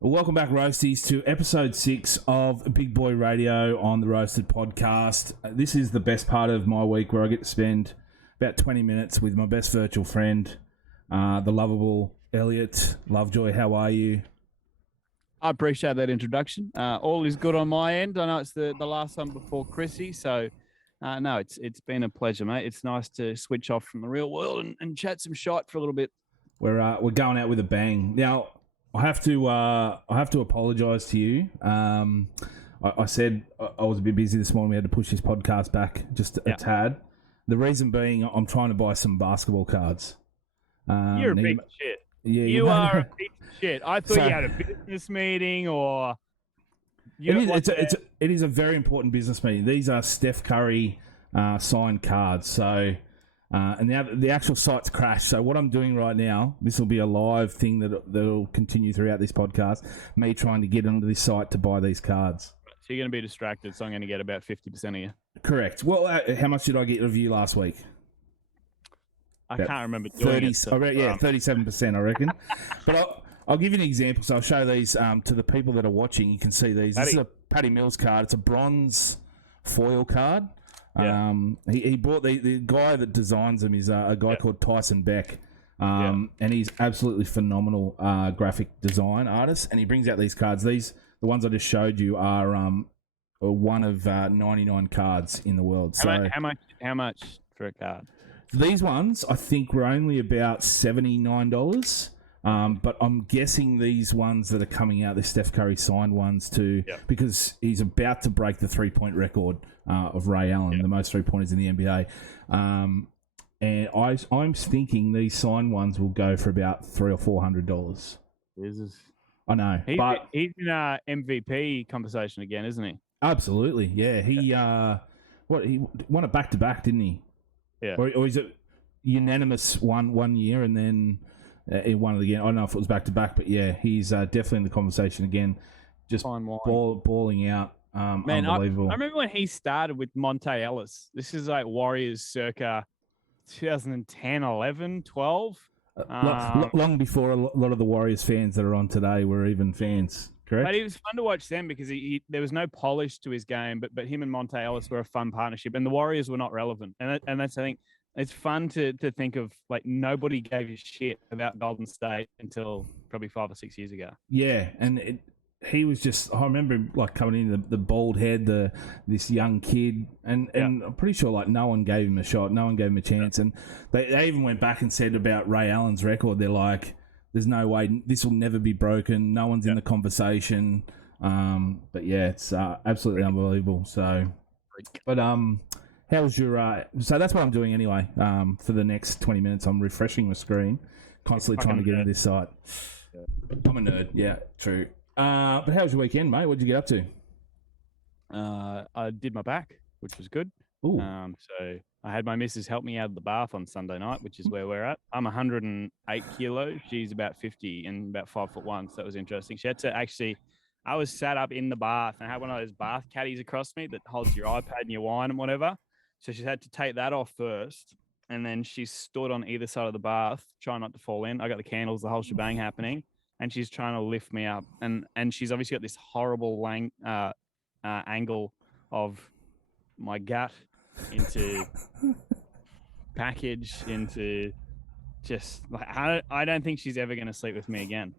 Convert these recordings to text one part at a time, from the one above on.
Well, welcome back, Roasties, to episode 6 of Big Boy Radio on the Roasted Podcast. This is the best part of my week where I get to spend about 20 minutes with my best virtual friend, the lovable Elliott. Lovejoy, how are you? I appreciate that introduction. All is good on my end. I know it's the last one before Chrissy, so no, it's been a pleasure, mate. It's nice to switch off from the real world and chat some shite for a little bit. We're going out with a bang. Now, I have to apologise to you. I said I was a bit busy this morning. We had to push this podcast back just a tad. The reason being, I'm trying to buy some basketball cards. You're a piece of shit. Yeah, you are a piece of shit. I thought you had a business meeting or... It is a very important business meeting. These are Steph Curry signed cards. So... and the actual site's crashed. So what I'm doing right now, this will be a live thing that'll continue throughout this podcast, me trying to get onto this site to buy these cards. So you're going to be distracted, so I'm going to get about 50% of you. Correct. Well, how much did I get of you last week? I can't remember doing 30, it. So, 37%, I reckon. But I'll give you an example. So I'll show these to the people that are watching. You can see these. This is a Paddy Mills card. It's a bronze foil card. Yeah. He bought the guy that designs them is a guy called Tyson Beck, and he's absolutely phenomenal graphic design artist. And he brings out these cards. The ones I just showed you are one of 99 cards in the world. How much for a card? These ones I think were only about $79. But I'm guessing these ones that are coming out, the Steph Curry signed ones too, because he's about to break the 3-point record of Ray Allen, the most 3-pointers in the NBA. And I'm thinking these signed ones will go for about $300 or $400. I know, but he's in MVP conversation again, isn't he? Absolutely, yeah. He won it back to back, didn't he? Yeah. Or is it unanimous one year and then? He won it again. I don't know if it was back to back, but yeah, he's definitely in the conversation again. Just balling out. Man, unbelievable. I remember when he started with Monte Ellis. This is like Warriors circa 2010, 11, 12. Long before a lot of the Warriors fans that are on today were even fans, correct? But it was fun to watch them because there was no polish to his game, but him and Monte Ellis were a fun partnership, and the Warriors were not relevant. And that's, I think, it's fun to think of, like, nobody gave a shit about Golden State until probably 5 or 6 years ago. Yeah, and he was just, I remember him, like, coming in, the bald head, this young kid, and I'm pretty sure, like, no one gave him a shot, no one gave him a chance, and they even went back and said about Ray Allen's record, they're like, there's no way, this will never be broken, no one's in the conversation, but yeah, it's absolutely unbelievable, so, but, how's your... so that's what I'm doing anyway. For the next 20 minutes, I'm refreshing my screen, constantly trying to get into this site. I'm a nerd. Yeah, true. But how was your weekend, mate? What did you get up to? I did my back, which was good. Ooh. So I had my missus help me out of the bath on Sunday night, which is where we're at. I'm 108 kilos. She's about 50 and about 5'1", so that was interesting. She had to actually... I was sat up in the bath and I had one of those bath caddies across me that holds your iPad and your wine and whatever. So she had to take that off first, and then she stood on either side of the bath, trying not to fall in. I got the candles, the whole shebang happening, and she's trying to lift me up. And she's obviously got this horrible angle of my gut into package into just like I don't think she's ever going to sleep with me again.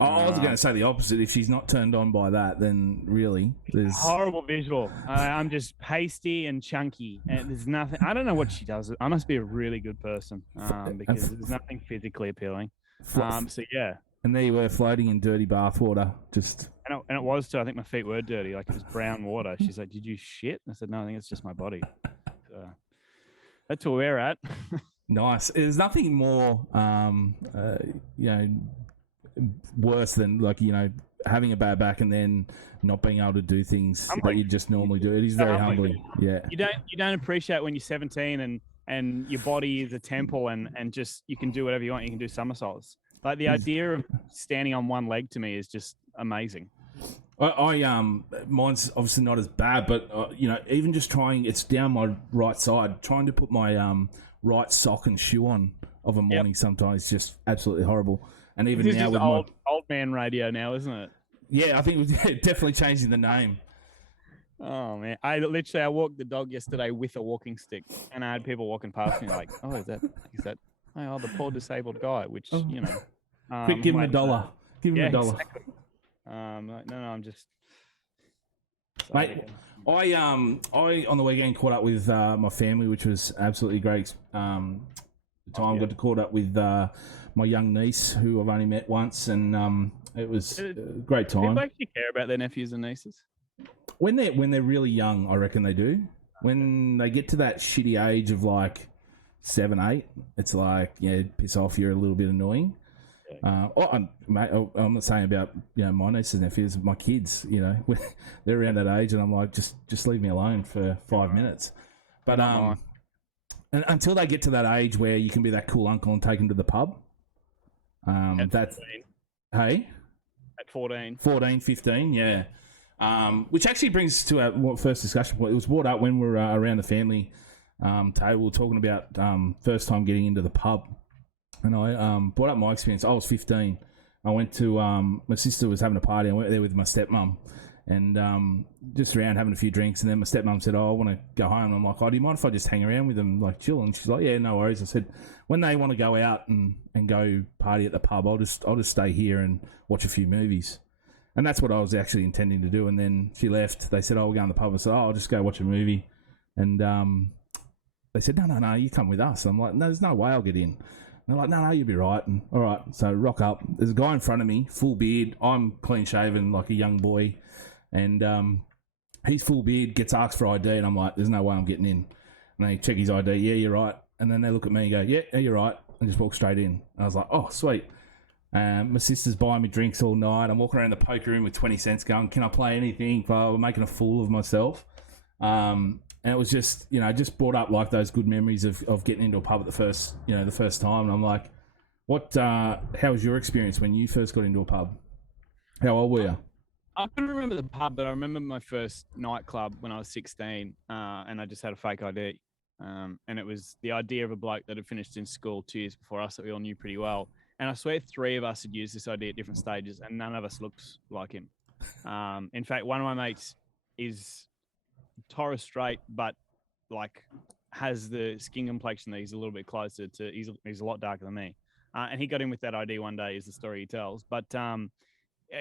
I was going to say the opposite. If she's not turned on by that, then really, there's horrible visual. I'm just pasty and chunky, and there's nothing. I don't know what she does. I must be a really good person because there's nothing physically appealing. So yeah. And there you were, floating in dirty bathwater. And it was too. I think my feet were dirty, like it was brown water. She's like, "Did you shit?" I said, "No, I think it's just my body." So that's where we're at. Nice. There's nothing more, worse than, like, having a bad back and then not being able to do things that you just normally do. It is very humbling. Yeah. You don't appreciate when you're 17 and your body is a temple and just you can do whatever you want. You can do somersaults. Like the idea of standing on one leg to me is just amazing. Mine's obviously not as bad, but even just trying, it's down my right side, trying to put my right sock and shoe on of a morning sometimes is just absolutely horrible. And even This is now just with old man radio now, isn't it? yeah, I think it was definitely changing the name. Oh man, I walked the dog yesterday with a walking stick, and I had people walking past me like, "Oh, is that? Oh, the poor disabled guy." Which Quick, give him a dollar. Give him yeah, a dollar, exactly. Like, no, I'm just. mate. I on the weekend caught up with my family, which was absolutely great. The time got to caught up with my young niece, who I've only met once, and it was a great time. People actually care about their nephews and nieces. When they're really young, I reckon they do. When they get to that shitty age of like 7, 8, it's like, yeah, piss off, you're a little bit annoying. I'm not saying about my nieces and nephews, my kids. They're around that age, and I'm like, just leave me alone for 5 minutes. But and until they get to that age where you can be that cool uncle and take them to the pub. That's 14. Hey, at 14, 15, yeah. Which actually brings us to our first discussion point. It was brought up when we were around the family table. We were talking about first time getting into the pub. And I brought up my experience. I was 15. I went to, my sister was having a party. I went there with my stepmom and just around having a few drinks. And then my stepmom said, I want to go home. And I'm like, do you mind if I just hang around with them, like chill? And she's like, yeah, no worries. I said, when they want to go out and go party at the pub, I'll just stay here and watch a few movies. And that's what I was actually intending to do. And then she left. They said, we're going to the pub. I said, I'll just go watch a movie. And they said, no, you come with us. And I'm like, no, there's no way I'll get in. And they're like, no, you'll be right. And all right, so rock up. There's a guy in front of me, full beard. I'm clean shaven like a young boy. And he's full beard, gets asked for ID. And I'm like, there's no way I'm getting in. And they check his ID. Yeah, you're right. And then they look at me and go, yeah, you're right. And just walk straight in. And I was like, oh, sweet. My sister's buying me drinks all night. I'm walking around the poker room with 20 cents going, can I play anything? I'm making a fool of myself. And it was just, just brought up like those good memories of getting into a pub at the first time. And I'm like, how was your experience when you first got into a pub? How old were you? I couldn't remember the pub, but I remember my first nightclub when I was 16, and I just had a fake ID. And it was the idea of a bloke that had finished in school 2 years before us that we all knew pretty well. And I swear 3 of us had used this ID at different stages, and none of us looked like him. In fact, one of my mates is Torres Strait, but like has the skin complexion that he's a little bit closer to. He's a lot darker than me, and he got in with that ID one day, is the story he tells. But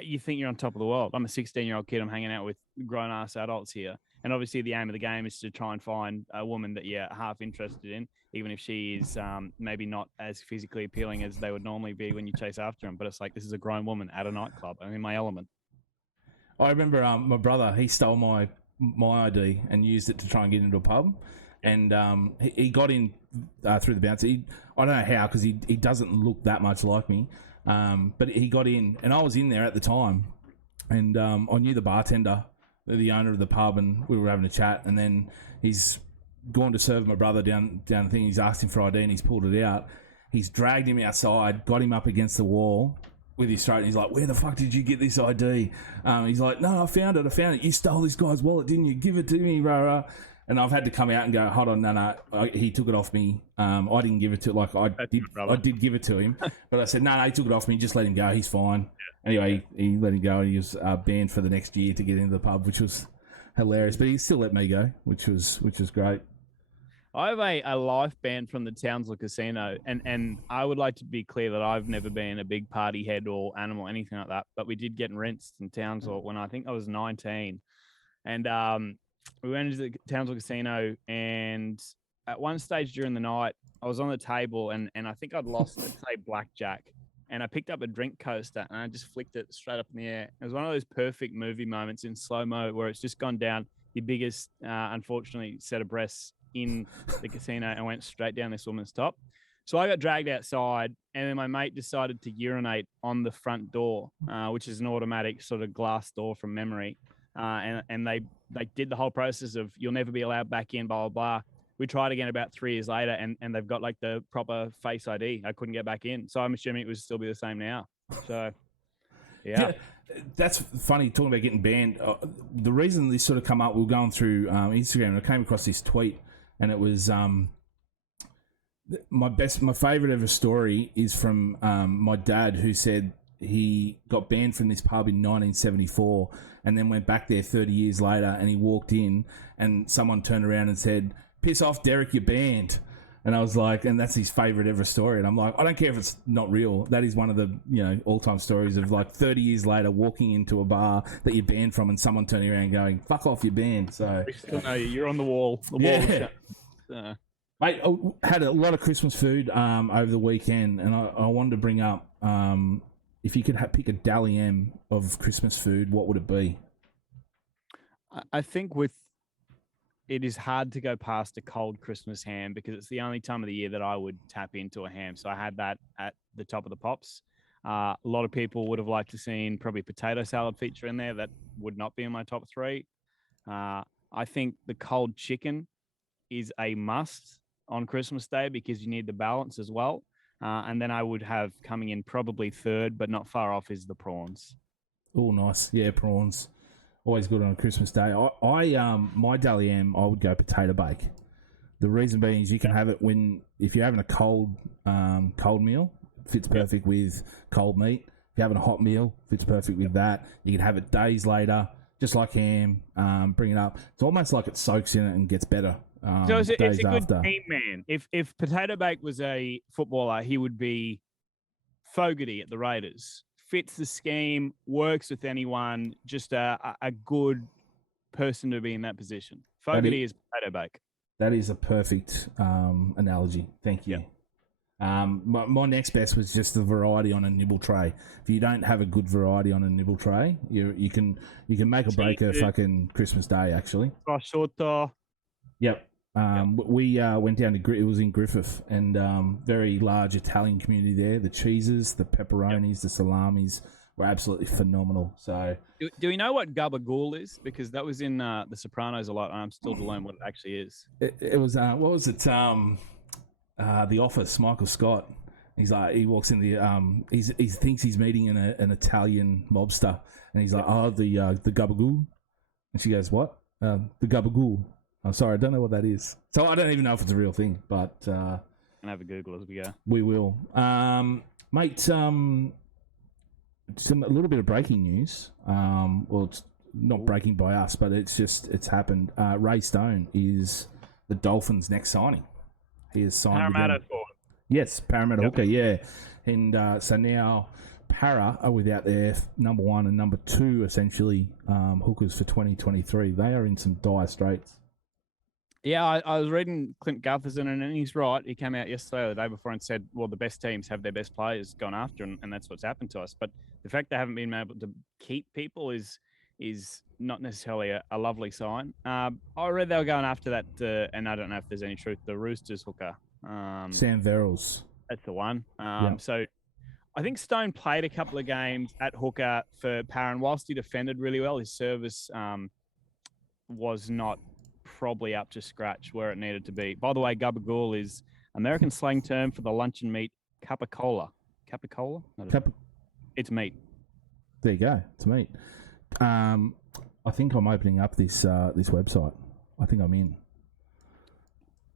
you think you're on top of the world. I'm a 16-year-old kid. I'm hanging out with grown-ass adults here. And obviously the aim of the game is to try and find a woman that you're half interested in, even if she is maybe not as physically appealing as they would normally be when you chase after them. But it's like, this is a grown woman at a nightclub. I'm in my element. I remember my brother, he stole my ID and used it to try and get into a pub. And he got in through the bouncer. I don't know how, because he doesn't look that much like me. But he got in, and I was in there at the time. And I knew the bartender, the owner of the pub, and we were having a chat. And then he's gone to serve my brother down the thing. He's asked him for ID, and he's pulled it out. He's dragged him outside, got him up against the wall with his throat, and he's like, where the fuck did you get this ID? He's like, no, I found it. You stole this guy's wallet, didn't you? Give it to me, rah. And I've had to come out and go, hold on, no, he took it off me. I didn't give it to, I did give it to him. But I said, no, he took it off me, just let him go, he's fine. Yeah. Anyway, he let him go, and he was banned for the next year to get into the pub, which was hilarious. But he still let me go, which was great. I have a life ban from the Townsville Casino, and I would like to be clear that I've never been a big party head or animal, anything like that. But we did get rinsed in Townsville when I think I was 19. And we went into the Townsville Casino, and at one stage during the night, I was on the table, and I think I'd lost, let's say, blackjack. And I picked up a drink coaster, and I just flicked it straight up in the air. It was one of those perfect movie moments in slow-mo where it's just gone down the biggest, unfortunately, set of breasts in the casino and went straight down this woman's top. So I got dragged outside, and then my mate decided to urinate on the front door, which is an automatic sort of glass door from memory. And they did the whole process of, you'll never be allowed back in, blah, blah, blah. We tried again about 3 years later, and they've got like the proper face ID. I couldn't get back in. So I'm assuming it would still be the same now. So, yeah. That's funny, talking about getting banned. The reason this sort of come up, we were going through Instagram, and I came across this tweet, and it was My favorite ever story is from my dad, who said he got banned from this pub in 1974 and then went back there 30 years later, and he walked in and someone turned around and said, "Piss off, Derek, you're banned." And I was like, and that's his favorite ever story. And I'm like, I don't care if it's not real. That is one of the, all-time stories of like 30 years later walking into a bar that you're banned from and someone turning around and going, "Fuck off, you're banned." So We still know you're on the wall. yeah. Mate, I had a lot of Christmas food over the weekend, and I wanted to bring up, if you could pick a Dally M of Christmas food, what would it be? I think it is hard to go past a cold Christmas ham because it's the only time of the year that I would tap into a ham. So I had that at the top of the pops. A lot of people would have liked to seen probably potato salad feature in there. That would not be in my top three. I think the cold chicken is a must on Christmas Day because you need the balance as well. And then I would have coming in probably third, but not far off, is the prawns. Oh, nice. Yeah, prawns. Always good on a Christmas Day. My Dally M, I would go potato bake. The reason being is you can have it if you're having a cold meal, it fits perfect with cold meat. If you're having a hot meal, it fits perfect with that. You can have it days later, just like ham. Bring it up. It's almost like it soaks in it and gets better. So it's a good after. team man. If Potato Bake was a footballer, he would be Fogarty at the Raiders. Fits the scheme, works with anyone, just a good person to be in that position. Fogarty is Potato Bake. That is a perfect analogy. Thank you. Yep. My next best was just the variety on a nibble tray. If you don't have a good variety on a nibble tray, you can make or break a fucking Christmas Day, actually. Prosciutto. Yep. We went down to it was in Griffith, and very large Italian community there. The cheeses, the pepperonis, the salamis were absolutely phenomenal. So, do we know what gabagool is? Because that was in The Sopranos a lot, and I'm still to learn what it actually is. It was what was it? The Office. Michael Scott. He's like, he walks in the he thinks he's meeting an Italian mobster, and he's like, "Oh, the gabagool," and she goes, "What? The gabagool." I'm sorry, I don't know what that is. So I don't even know if it's a real thing, but... and have a Google as we go. We will. Mate, some a little bit of breaking news. Well, it's not breaking by us, but it's happened. Ray Stone is the Dolphins' next signing. He has signed... Parramatta forward. Yes, Parramatta hooker, yeah. And so now Para are without their number one and number two, essentially, hookers for 2023. They are in some dire straits. Yeah, I was reading Clint Gutherson, and he's right. He came out yesterday or the day before and said, well, the best teams have their best players gone after, and that's what's happened to us. But the fact they haven't been able to keep people is not necessarily a lovely sign. I read they were going after that, and I don't know if there's any truth, the Roosters hooker. Sam Verrills. That's the one. So I think Stone played a couple of games at hooker for Para, and whilst he defended really well, his service was not probably up to scratch where it needed to be. By the way, gabagool is American slang term for the luncheon meat capicola. Capicola? It's meat. There you go. It's meat. I think I'm opening up this website. I think I'm in.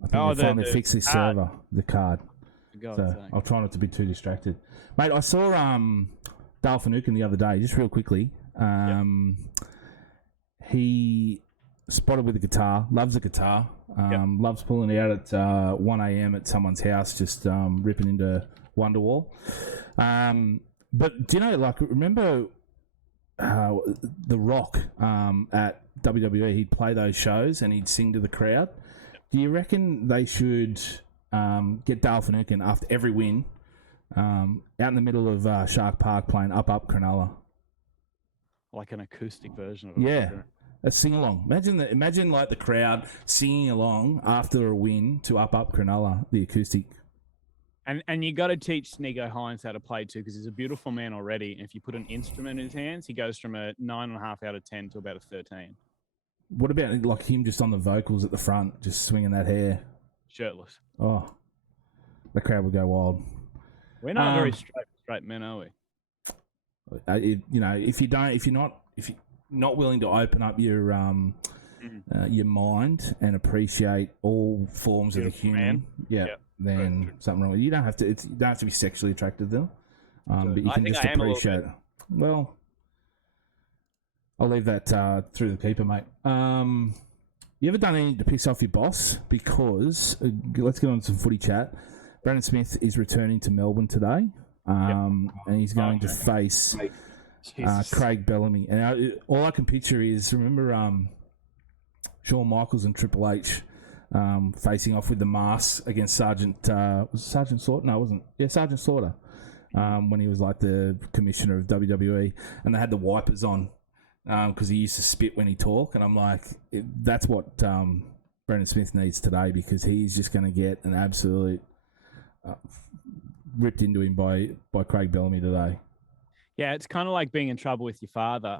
I think they finally fixed this server, the card. I'll try not to be too distracted. Mate, I saw Dale Finucane the other day, just real quickly. He spotted with a guitar, loves a guitar, loves pulling it out at 1 a.m. at someone's house, just ripping into Wonderwall. But do you know, like, remember The Rock at WWE? He'd play those shows and he'd sing to the crowd. Do you reckon they should get Dale Finucane after every win out in the middle of Shark Park playing Up Up Cronulla? Like an acoustic version of it. Yeah. A sing along. Imagine like the crowd singing along after a win to Up Up Cronulla, the acoustic. And you got to teach Sneeko Hines how to play too, because he's a beautiful man already. And if you put an instrument in his hands, he goes from a 9.5 out of 10 to about a 13. What about like him just on the vocals at the front, just swinging that hair, shirtless? Oh, the crowd would go wild. We're not very straight men, are we? If you're not willing to open up your mind and appreciate all forms of the human. Man. Yeah, then something wrong. You don't have to. You don't have to be sexually attracted to them, but you can just appreciate. Well, I'll leave that through the keeper, mate. You ever done anything to piss off your boss? Because let's get on some footy chat. Brandon Smith is returning to Melbourne today, and he's going to face Craig Bellamy. And all I can picture is, remember Shawn Michaels and Triple H facing off with the mask against Sergeant Slaughter? No, it wasn't. Yeah, Sergeant Slaughter, when he was like the commissioner of WWE, and they had the wipers on because he used to spit when he talked. And I'm like, that's what Brandon Smith needs today, because he's just going to get an absolute ripped into him by Craig Bellamy today. Yeah, it's kind of like being in trouble with your father.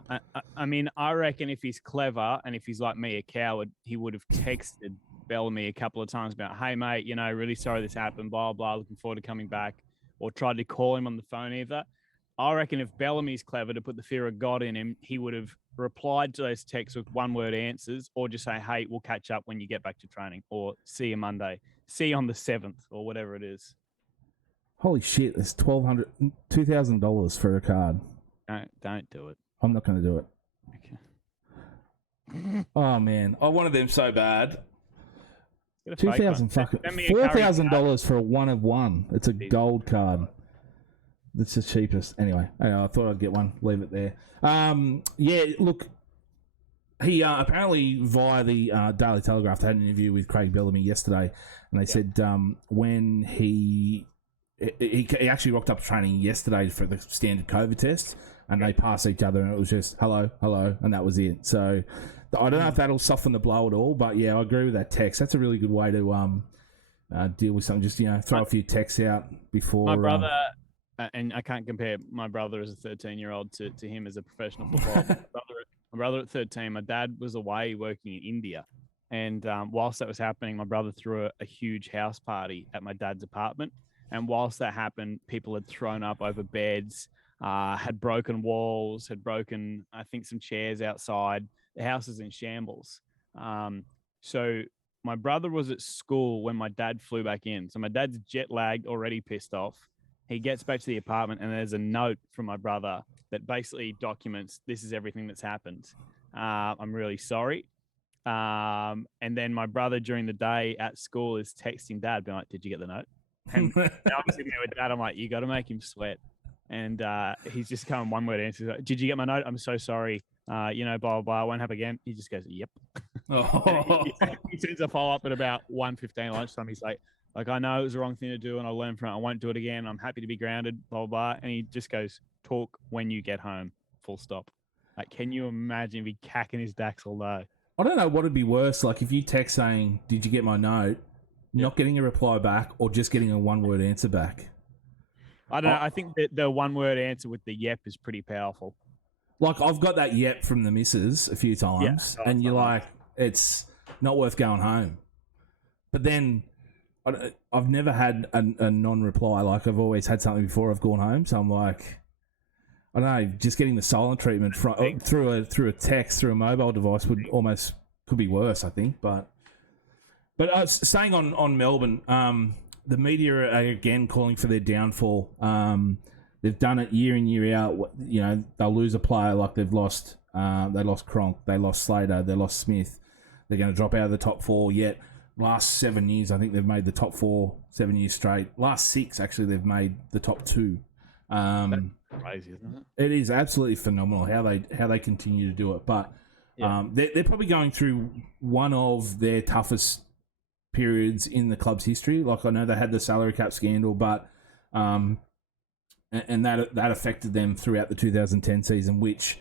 I mean, I reckon if he's clever and if he's like me, a coward, he would have texted Bellamy a couple of times about, hey, mate, really sorry this happened, blah, blah, looking forward to coming back, or tried to call him on the phone either. I reckon if Bellamy's clever to put the fear of God in him, he would have replied to those texts with one-word answers, or just say, hey, we'll catch up when you get back to training, or see you Monday, see you on the 7th, or whatever it is. Holy shit, there's $2,000 for a card. Don't do it. I'm not going to do it. Okay. Oh, man. I wanted them so bad. $4,000 for a 1 of 1. It's a gold card. That's the cheapest. Anyway, I thought I'd get one. Leave it there. Yeah, look, he apparently via the Daily Telegraph, they had an interview with Craig Bellamy yesterday, and they said when he actually rocked up to training yesterday for the standard COVID test, and they passed each other, and it was just hello, and that was it. So I don't know if that'll soften the blow at all, but yeah, I agree with that text. That's a really good way to deal with something. Just throw a few texts out before. My brother, and I can't compare my brother as a 13-year-old to him as a professional footballer. my brother at 13, my dad was away working in India, and whilst that was happening, my brother threw a huge house party at my dad's apartment. And whilst that happened, people had thrown up over beds, had broken walls, had broken, I think, some chairs outside. The house is in shambles. So my brother was at school when my dad flew back in. So my dad's jet lagged, already pissed off. He gets back to the apartment, and there's a note from my brother that basically documents, this is everything that's happened. I'm really sorry. And then my brother during the day at school is texting dad, being like, did you get the note? And I'm sitting there with dad. I'm like, you got to make him sweat. And he's just coming one-word answers. Like, did you get my note? I'm so sorry. Blah, blah, blah. Won't happen again. He just goes, yep. Oh. He sends a follow-up at about 1:15 lunchtime. He's like, I know it was the wrong thing to do, and I learned from it. I won't do it again. I'm happy to be grounded, blah, blah, blah. And he just goes, talk when you get home, full stop. Like, can you imagine me cacking his dacks all day? I don't know what would be worse. Like, if you text saying, did you get my note? Not getting a reply back, or just getting a one-word answer back? I don't know. I think that the one-word answer with the yep is pretty powerful. Like, I've got that yep from the missus a few times, and you're like, it's not worth going home. But then I've never had a non-reply. Like, I've always had something before I've gone home, so I'm like, I don't know, just getting the silent treatment through a text, through a mobile device could be worse, I think, But staying on Melbourne, the media are again calling for their downfall. They've done it year in, year out. They'll lose a player, like they lost Cronk, they lost Slater, they lost Smith. They're going to drop out of the top 4. Yet last 7 years, I think they've made the top 4 7 years straight. Last 6, actually, they've made the top 2. That's crazy, isn't it? It is absolutely phenomenal how they continue to do it. But they're probably going through one of their toughest periods in the club's history. Like, I know they had the salary cap scandal, but and that affected them throughout the 2010 season, which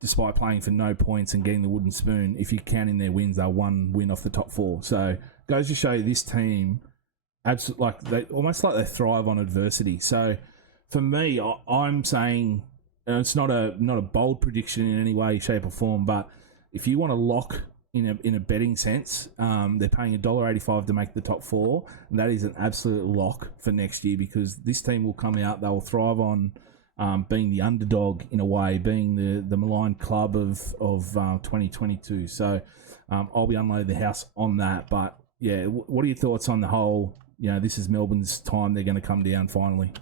despite playing for no points and getting the wooden spoon, if you count in their wins, they're 1 win off the top 4. So goes to show you this team almost like they thrive on adversity. So for me, I'm saying, and it's not a bold prediction in any way, shape or form, but if you want to lock in a betting sense, they're paying $1.85 to make the top 4, and that is an absolute lock for next year, because this team will come out. They will thrive on being the underdog in a way, being the maligned club of 2022. So I'll be unloading the house on that. But yeah, what are your thoughts on the whole this is Melbourne's time. They're going to come down finally.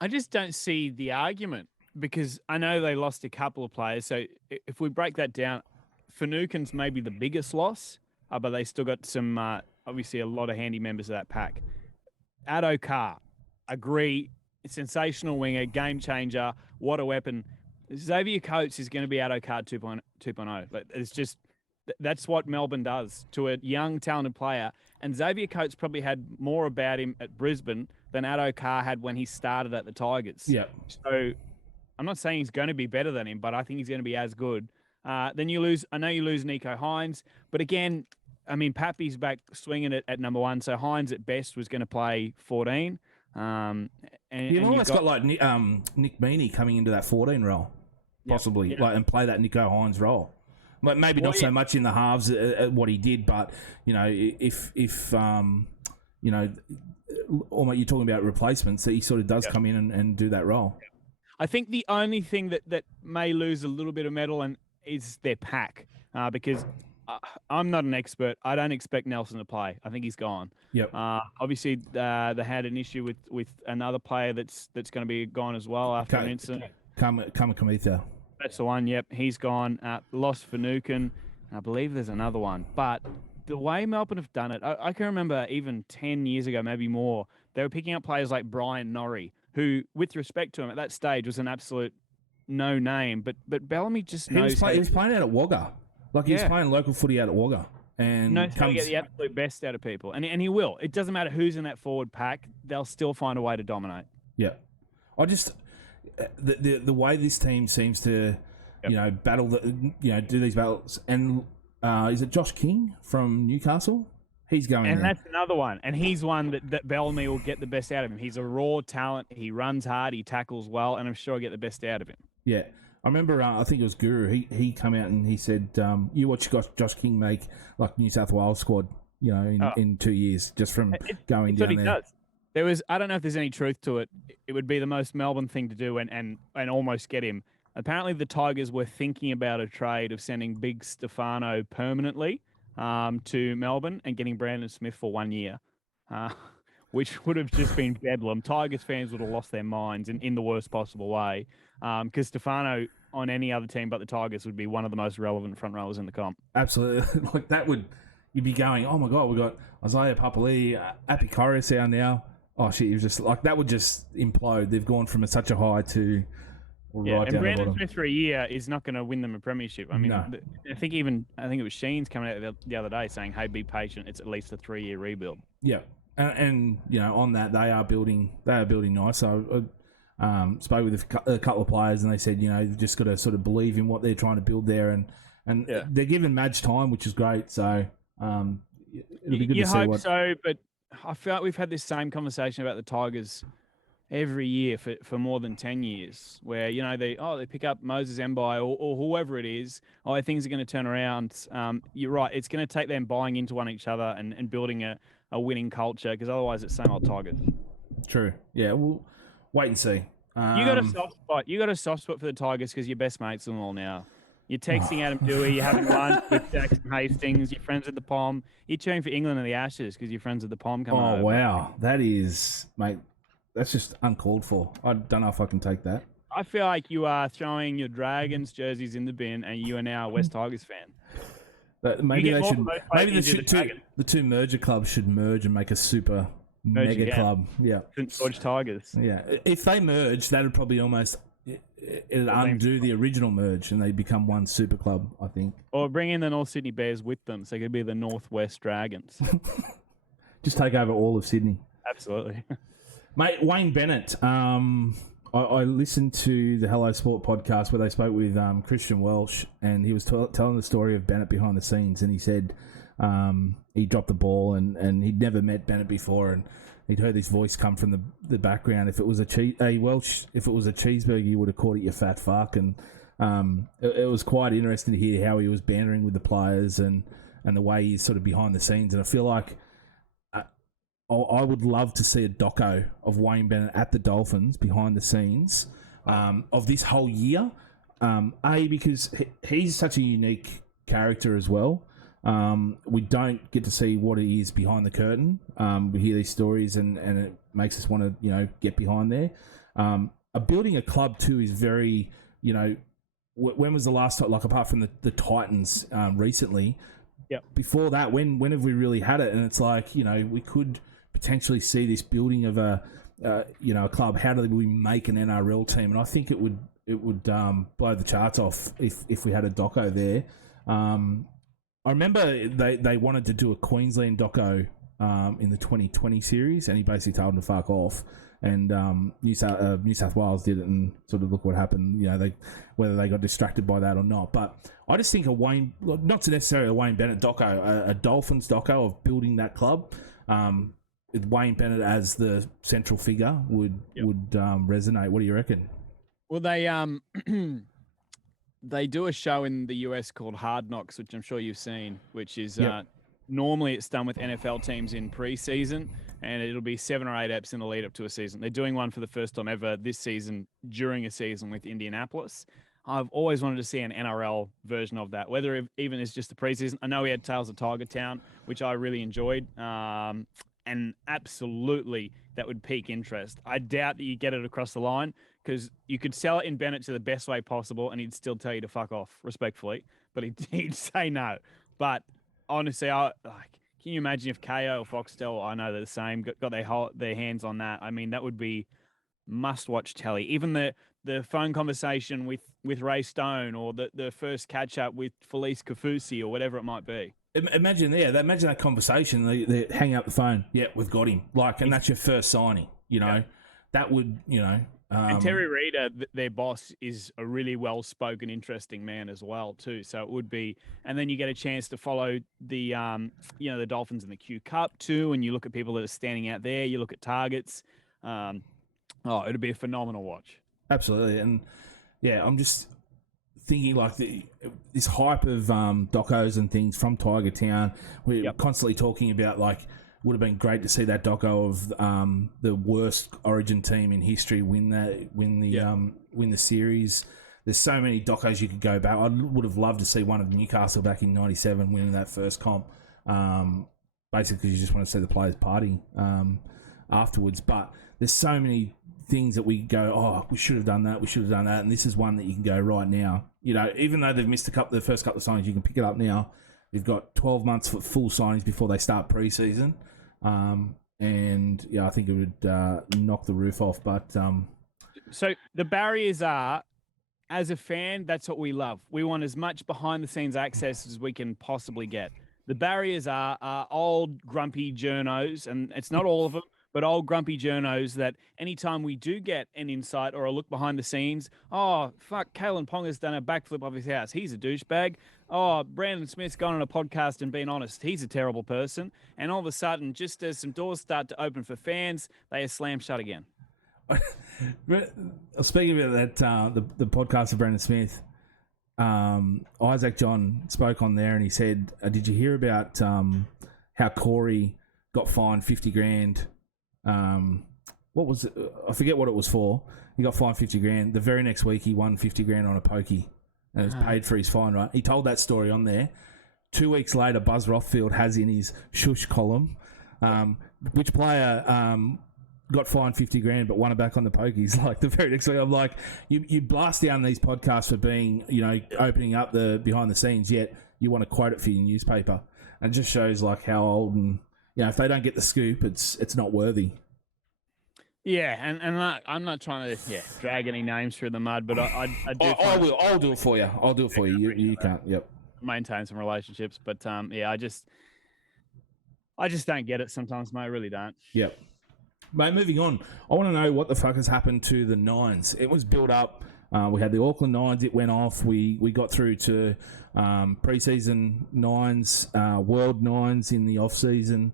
I just don't see the argument because I know they lost a couple of players. So if we break that down, Finucane's maybe the biggest loss, but they still got some, obviously, a lot of handy members of that pack. Addo Carr, agree, sensational winger, game changer, what a weapon. Xavier Coates is going to be Addo Carr 2.0. It's just, that's what Melbourne does to a young, talented player. And Xavier Coates probably had more about him at Brisbane than Addo Carr had when he started at the Tigers. Yeah. So I'm not saying he's going to be better than him, but I think he's going to be as good. Then you lose Nico Hines. But again, I mean, Pappy's back swinging it at number 1. So Hines at best was going to play 14. You've almost got like Nick Meaney coming into that 14 role, possibly, and play that Nico Hines role. Like maybe not so much in the halves at what he did, but if almost you're talking about replacements, that he sort of does come in and do that role. I think the only thing that may lose a little bit of mettle is their pack, because I'm not an expert. I don't expect Nelson to play. I think he's gone. Yep. Obviously, they had an issue with another player that's going to be gone as well after an incident. Kamitha. That's the one. Yep, he's gone. Lost Finucane. I believe there's another one. But the way Melbourne have done it, I can remember even 10 years ago, maybe more, they were picking up players like Brian Norrie, who, with respect to him at that stage, was an absolute no name. But Bellamy just knows. He was playing out at Wagga. He was playing local footy out at Wagga. And knows how to get the absolute best out of people. And he will. It doesn't matter who's in that forward pack. They'll still find a way to dominate. Yeah. I just... The way this team seems to, battle, do these battles. And is it Josh King from Newcastle? He's going and there. That's another one. And he's one that Bellamy will get the best out of him. He's a raw talent. He runs hard. He tackles well. And I'm sure I'll get the best out of him. Yeah. I remember, I think it was Guru. He came out and he said, you watch Josh King make like New South Wales squad, in 2 years just from going down there. Does. There was, I don't know if there's any truth to it. It would be the most Melbourne thing to do and almost get him. Apparently, the Tigers were thinking about a trade of sending Big Stefano permanently to Melbourne and getting Brandon Smith for 1 year, which would have just been bedlam. Tigers fans would have lost their minds in the worst possible way, because Stefano on any other team but the Tigers would be one of the most relevant front rowers in the comp. Absolutely. Like that would, you'd be going, oh my God, we've got Isaiah Papali'i, Api Coruscant now. Oh shit! You're just like that would just implode. They've gone from such a high to right down and Brandon the bottom. Smith for a year is not going to win them a premiership. I mean, no. I think it was Sheen's coming out the other day saying, "Hey, be patient. It's at least a 3-year rebuild." Yeah, and on that they are building nice. So I spoke with a couple of players and they said, you've just got to sort of believe in what they're trying to build there, and they're given Madge time, which is great. So it'll be good to see. You hope so, but I feel like we've had this same conversation about the Tigers every year for more than 10 years, where, they pick up Moses Mbai or whoever it is. Things are going to turn around. You're right. It's going to take them buying into each other and building a winning culture, because otherwise it's same old Tigers. True. Yeah, we'll wait and see. You got a soft spot. You got a soft spot for the Tigers because you're best mates with them all now. You're texting Adam Dewey, you're having lunch with Jackson Hastings, you're friends with the Pom. You're cheering for England and the Ashes because you're friends with the Pom coming over. Oh, wow. That is, mate, that's just uncalled for. I don't know if I can take that. I feel like you are throwing your Dragons jerseys in the bin and you are now a West Tigers fan. Maybe they should. Maybe the two merger clubs should merge and make a super mega club. Yeah. St. George Tigers. Yeah. If they merge, that would probably almost... It'd undo the original merge and they become one super club, I think. Or bring in the North Sydney Bears with them so it could be the Northwest Dragons. Just take over all of Sydney. Absolutely. Mate, Wayne Bennett. I listened to the Hello Sport podcast where they spoke with Christian Welsh, and he was telling the story of Bennett behind the scenes, and he said he dropped the ball and he'd never met Bennett before, and he'd heard his voice come from the background. If it was a cheeseburger, you would have called it your fat fuck. And it was quite interesting to hear how he was bantering with the players and the way he's sort of behind the scenes. And I feel like I would love to see a doco of Wayne Bennett at the Dolphins behind the scenes of this whole year. Because he's such a unique character as well. We don't get to see what it is behind the curtain. We hear these stories, and it makes us want to, get behind there. Building a club too is very, when was the last time, like apart from the Titans recently? Yep. Before that, when have we really had it? And it's like, we could potentially see this building of a club. How do we make an NRL team? And I think it would blow the charts off if we had a Doco there. I remember they wanted to do a Queensland Doco in the 2020 series, and he basically told them to fuck off. And New South Wales did it, and sort of look what happened. Whether they got distracted by that or not. But I just think not necessarily a Wayne Bennett Doco, a Dolphins Doco of building that club. With Wayne Bennett as the central figure would resonate. What do you reckon? Well, they do a show in the US called Hard Knocks, which I'm sure you've seen, which is normally it's done with NFL teams in preseason, and it'll be 7 or 8 eps in the lead up to a season. They're doing one for the first time ever this season during a season with Indianapolis. I've always wanted to see an NRL version of that, whether even it's just the preseason. I know we had Tales of Tiger Town, which I really enjoyed, and absolutely that would pique interest. I doubt that you get it across the line because you could sell it in Bennett to the best way possible and he'd still tell you to fuck off, respectfully, but he'd say no. But honestly, can you imagine if KO or Foxtel, I know they're the same, got their hands on that? I mean, that would be must-watch telly. Even the phone conversation with Ray Stone, or the first catch-up with Felice Kafusi, or whatever it might be. Imagine that conversation. They hang up the phone. Yeah, we've got him. And that's your first signing. That would, and Terry Reader, their boss, is a really well-spoken, interesting man as well too. So it would be, and then you get a chance to follow the, the Dolphins in the Q Cup too, and you look at people that are standing out there. You look at targets. It'd be a phenomenal watch. Absolutely, and yeah, I'm just thinking like this hype of docos and things from Tiger Town. We're constantly talking about would have been great to see that doco of the worst Origin team in history win the series. There's so many docos you could go back. I would have loved to see one of Newcastle back in '97 winning that first comp. Basically, because you just want to see the players party afterwards. But there's so many things that we go, we should have done that, and this is one that you can go right now. Even though they've missed the first couple of signings, you can pick it up now. We've got 12 months for full signings before they start pre-season. And I think it would knock the roof off. But so the barriers are, as a fan, that's what we love. We want as much behind-the-scenes access as we can possibly get. The barriers are old, grumpy journos, and it's not all of them, but old, grumpy journos that anytime we do get an insight or a look behind the scenes, Kalen Ponga's done a backflip off his house. He's a douchebag. Brandon Smith's gone on a podcast and been honest. He's a terrible person. And all of a sudden, just as some doors start to open for fans, they are slammed shut again. Speaking about that, the podcast of Brandon Smith, Isaac John spoke on there and he said, did you hear about how Corey got fined 50 grand? What was it? I forget what it was for. He got fined 50 grand. The very next week, he won 50 grand on a pokey. And it was paid for his fine, right? He told that story on there. 2 weeks later, Buzz Rothfield has in his shush column, which player got fined 50 grand but won it back on the pokies. Like the very next week, I'm like, you blast down these podcasts for being, opening up the behind the scenes, yet you want to quote it for your newspaper. And it just shows how old and, if they don't get the scoop, it's not worthy. Yeah, and I'm not trying to drag any names through the mud, but I do. I'll do it for you. I'll do it for you. You can't. Yep. Maintain some relationships, but I just don't get it sometimes, mate. I really don't. Yep. Mate, moving on. I want to know what the fuck has happened to the Nines. It was built up. We had the Auckland Nines. It went off. We got through to pre-season Nines, World Nines in the off season.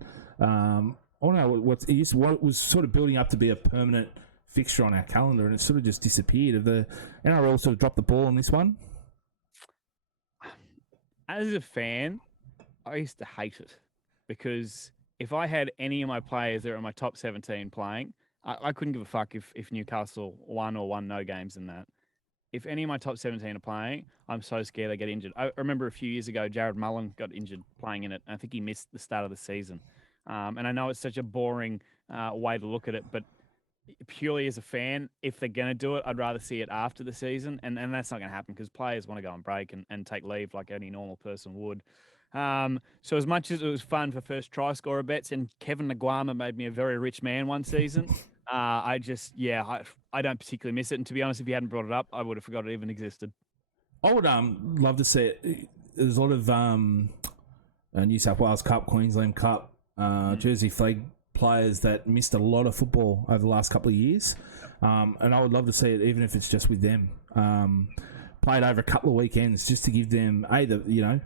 I don't know what was sort of building up to be a permanent fixture on our calendar, and it sort of just disappeared. Have the NRL sort of dropped the ball on this one? As a fan, I used to hate it because if I had any of my players that were in my top 17 playing, I couldn't give a fuck if Newcastle won or won no games in that. if any of my top 17 are playing, I'm so scared they get injured. I remember a few years ago, Jared Mullen got injured playing in it. I think he missed the start of the season. And I know it's such a boring way to look at it, but purely as a fan, if they're going to do it, I'd rather see it after the season. And that's not going to happen because players want to go on break and take leave like any normal person would. So as much as it was fun for first try scorer bets, and Kevin Naguama made me a very rich man one season, I don't particularly miss it. And to be honest, if you hadn't brought it up, I would have forgot it even existed. I would love to see it. There's a lot of New South Wales Cup, Queensland Cup, Jersey Flag players that missed a lot of football over the last couple of years. And I would love to see it, even if it's just with them. Played over a couple of weekends just to give them, I know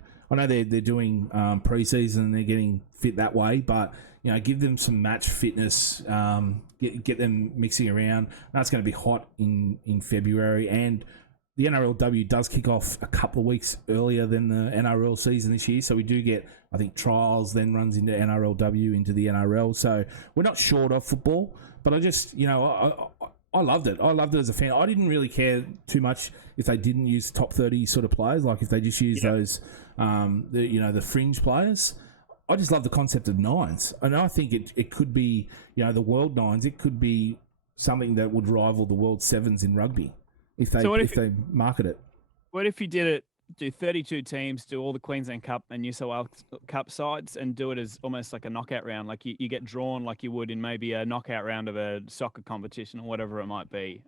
they're doing pre-season and they're getting fit that way, but give them some match fitness, get them mixing around. That's going to be hot in February, and the NRLW does kick off a couple of weeks earlier than the NRL season this year, so we do get, I think, trials, then runs into NRLW, into the NRL, so we're not short of football, but I just, I loved it. I loved it as a fan. I didn't really care too much if they didn't use top 30 sort of players, like if they just used those, the fringe players. I just love the concept of nines. And I think it could be, the world nines, it could be something that would rival the world sevens in rugby if they market it. What if you did it, do 32 teams, do all the Queensland Cup and New South Wales Cup sides, and do it as almost like a knockout round, like you get drawn like you would in maybe a knockout round of a soccer competition or whatever it might be.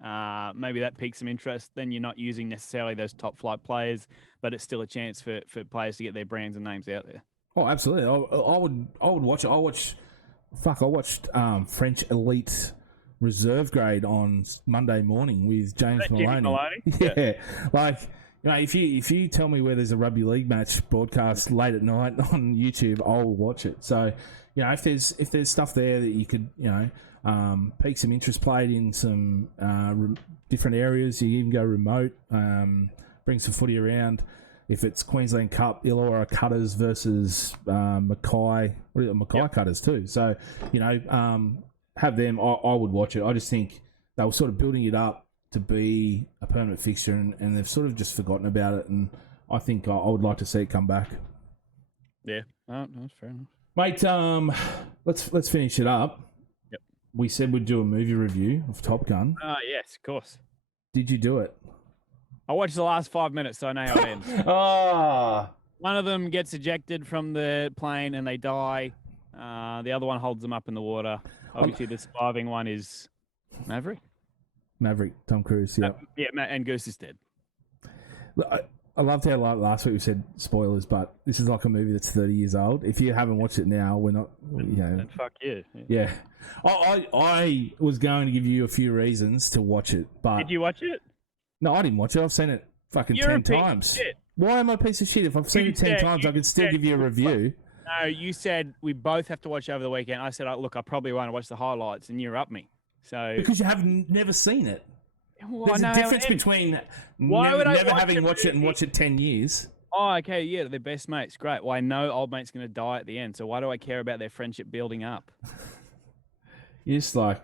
Maybe that piques some interest. Then you're not using necessarily those top flight players, but it's still a chance for players to get their brands and names out there. Oh, absolutely. I would watch it. I watched French elite reserve grade on Monday morning with James Maloney. Yeah. If you tell me where there's a rugby league match broadcast late at night on YouTube, I'll watch it. So, if there's stuff there that you could, pique some interest, played in some different areas, you even go remote, bring some footy around. If it's Queensland Cup, Illawarra Cutters versus Mackay Cutters too. So, have them. I would watch it. I just think they were sort of building it up to be a permanent fixture, and they've sort of just forgotten about it. And I think I would like to see it come back. Yeah, that's fair enough, mate. Let's finish it up. Yep. We said we'd do a movie review of Top Gun. Yes, of course. Did you do it? I watched the last 5 minutes, so I know how it ends. One of them gets ejected from the plane and they die. The other one holds them up in the water. Obviously, the surviving one is Maverick. Tom Cruise, yeah. And Goose is dead. I loved how last week we said spoilers, but this is like a movie that's 30 years old. If you haven't watched it now, we're not, And fuck you. Yeah. I was going to give you a few reasons to watch it, but... Did you watch it? No, I didn't watch it. I've seen it fucking 10 times. Why am I a piece of shit? If I've seen it 10 times, I could still give you a review. No, you said we both have to watch over the weekend. I said, look, I probably won't watch the highlights, and you're up me. So because you have never seen it. Well, there's a difference between never having watched it and watch it 10 years. Oh, okay, yeah, they're best mates. Great. Well, I know old mate's going to die at the end, so why do I care about their friendship building up? You're just like...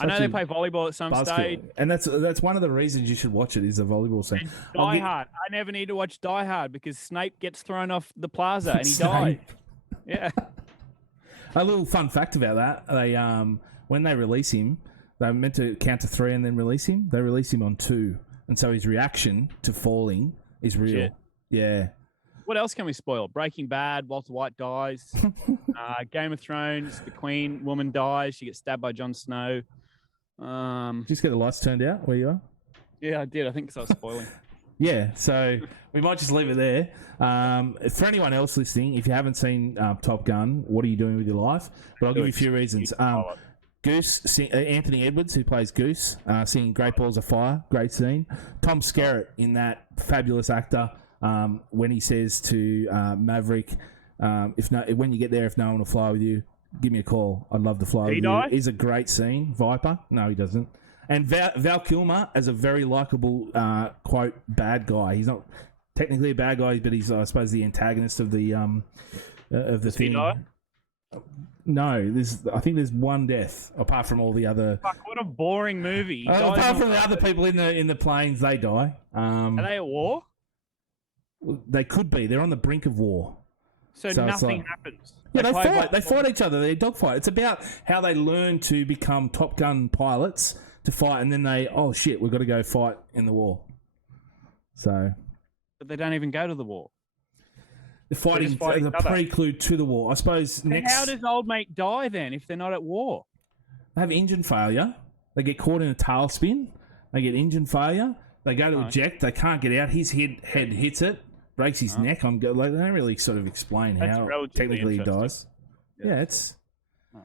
I know they play volleyball at some stage. And that's one of the reasons you should watch it, is the volleyball scene. Die Hard. I never need to watch Die Hard because Snape gets thrown off the plaza and he dies. Yeah. A little fun fact about that, they when they release him, they're meant to count to 3 and then release him. They release him on 2. And so his reaction to falling is real. Shit. Yeah. What else can we spoil? Breaking Bad, Walter White dies. Game of Thrones, the Queen woman dies. She gets stabbed by Jon Snow. Just get the lights turned out where you are? Yeah, I did. I think because I was spoiling. Yeah, so we might just leave it there. For anyone else listening, if you haven't seen Top Gun, what are you doing with your life? But I'll give you a few reasons. Goose, Anthony Edwards, who plays Goose, singing Great Balls of Fire, great scene. Tom Skerritt in that, fabulous actor, when he says to Maverick, when you get there, if no one will fly with you, give me a call. I'd love to fly with you. Is a great scene. Viper? No, he doesn't. And Val Kilmer as a very likable, quote, bad guy. He's not technically a bad guy, but he's, I suppose, the antagonist of the thing. No, I think there's one death apart from all the other. Fuck, what a boring movie. Apart from the other people in the planes, they die. Are they at war? They could be. They're on the brink of war. So nothing happens. Yeah, they fight. They fight each other. They dogfight. It's about how they learn to become Top Gun pilots to fight, and then oh shit, we've got to go fight in the war. So, but they don't even go to the war. They're fighting the prelude to the war. I suppose next. How does old mate die then if they're not at war? They have engine failure. They get caught in a tailspin. They get engine failure. They go to eject. They can't get out. His head hits it. Breaks his neck. They don't really sort of explain how technically he dies. Yeah, it's...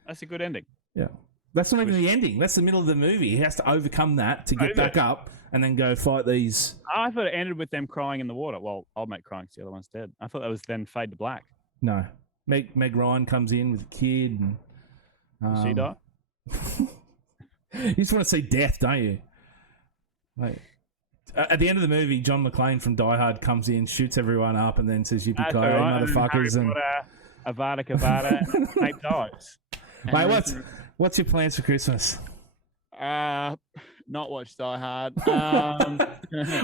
That's a good ending. Yeah. That's not even the ending. That's the middle of the movie. He has to overcome that to get back up and then go fight these... I thought it ended with them crying in the water. Well, old mate crying because the other one's dead. I thought that was then fade to black. No. Meg Ryan comes in with a kid. And, Does she die? You just want to see death, don't you? Mate. At the end of the movie, John McClane from Die Hard comes in, shoots everyone up, and then says, "Yippee ki motherfuckers!" And Avada Kedavra, and Mate dies. Mate, what's your plans for Christmas? Not watch Die Hard.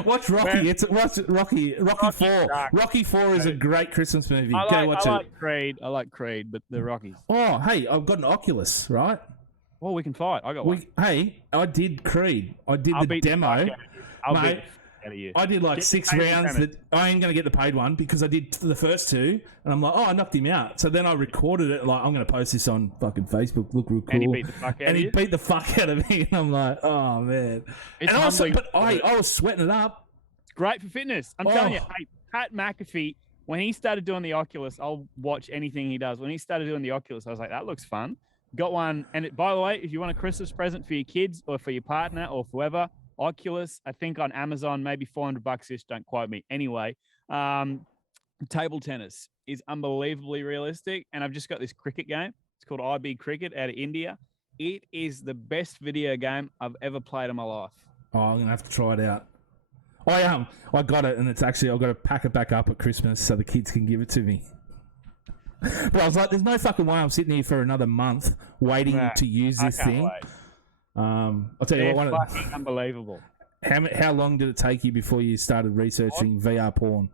Watch Rocky. Watch Rocky 4. Rocky 4 is a great Christmas movie. Go watch it. I like Creed, but the Rockies. Oh, hey, I've got an Oculus, right? Well, we can fight. I got one. Hey, I did Creed. I did the demo. Mate, I did like 6 rounds. That I ain't going to get the paid one because I did the first 2, and I'm like, I knocked him out. So then I recorded it. Like, I'm going to post this on fucking Facebook. Look real cool. And he beat the fuck out of you. And he beat the fuck out of me, and I'm like, oh man. I was sweating it up. It's great for fitness. I'm telling you, hey, Pat McAfee. When he started doing the Oculus, I'll watch anything he does. When he started doing the Oculus, I was like, that looks fun. Got one, and by the way, if you want a Christmas present for your kids or for your partner or whoever. Oculus, I think on Amazon, maybe $400-ish. Don't quote me. Anyway, table tennis is unbelievably realistic, and I've just got this cricket game. It's called IB Cricket out of India. It is the best video game I've ever played in my life. Oh, I'm gonna have to try it out. I got it, and it's actually I've got to pack it back up at Christmas so the kids can give it to me. But I was like, there's no fucking way I'm sitting here for another month waiting to use this thing. Wait. I'll tell you what. Fucking unbelievable. How long did it take you before you started researching VR porn?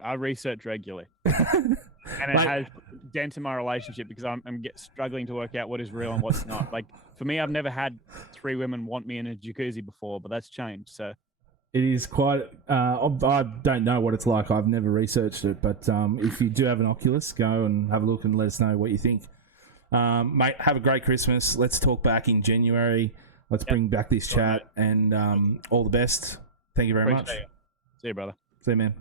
I research regularly, and it has dent in my relationship because I'm struggling to work out what is real and what's not. Like for me, I've never had 3 women want me in a jacuzzi before, but that's changed. So it is quite. I don't know what it's like. I've never researched it, but if you do have an Oculus, go and have a look and let us know what you think. Mate, have a great Christmas. Let's talk back in January. Let's bring back this chat, and all the best. Thank you very much. See you, brother. See you, man.